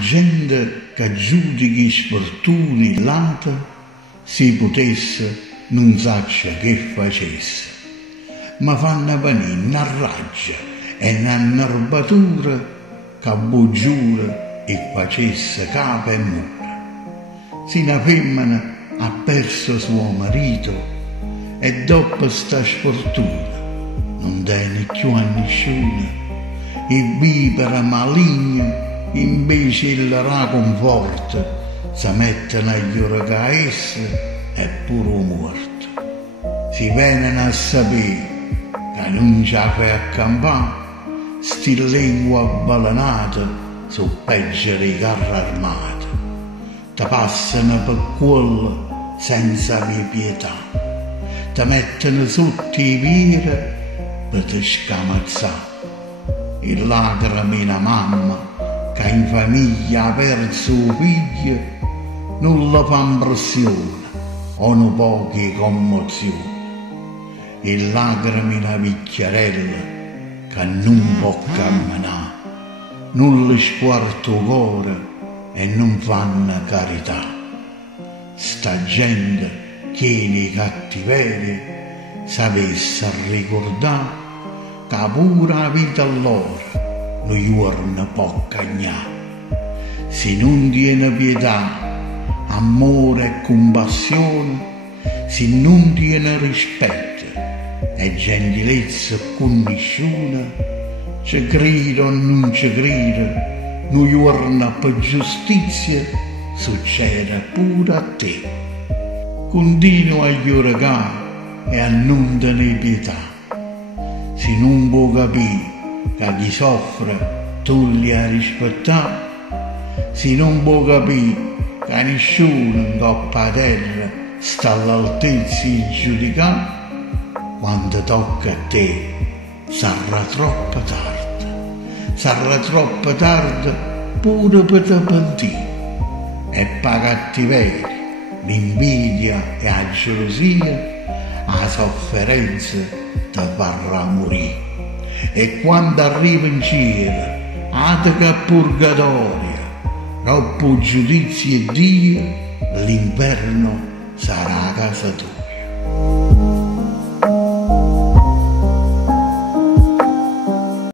gente che giudichi sfortuni lata, se potesse non saccia che facesse, ma fanno venire una raggia e una nervatura che bugiura e facesse capo e mura. Se una femmina ha perso suo marito e dopo sta sfortuna non tiene più a nessuno, e vivere maligno invece il conforta, si mettono agli oracais e pure morto. Si vengono a sapere che non ci ha fatto accampare, sti lingua avvelenata su peggio di carri armati, ti passano per quello senza pietà, ti mettono sotto i piedi per te scamazzare. E lacrime una mamma che in famiglia ha perso un figlio non la fa impressione o non poche commozioni. E lacrime una vecchiarella che non può camminare, non le squarta il cuore e non fanno carità. Sta gente che nei cattiveri sapesse ricordare che pure la vita loro non giorno può cagnare. Se non tiene pietà, amore e compassione, se non tiene rispetto e gentilezza con nessuno, ci credo o non ci credo, non giorno per giustizia succede pure a te. Continua a giurare e a non tenere pietà. Se non può capire che chi soffre tu li hai rispettato, se non può capire che nessuno in coppa a terra sta all'altezza di giudicare, quando tocca a te sarà troppo tardi. Sarà troppo tardi pure per te pentire. E per la cattiveria, l'invidia e la gelosia, la sofferenza ti farà morire. E quando arriva in cielo, che purgatorio, troppo giudizio e Dio, l'inferno sarà a casa tua.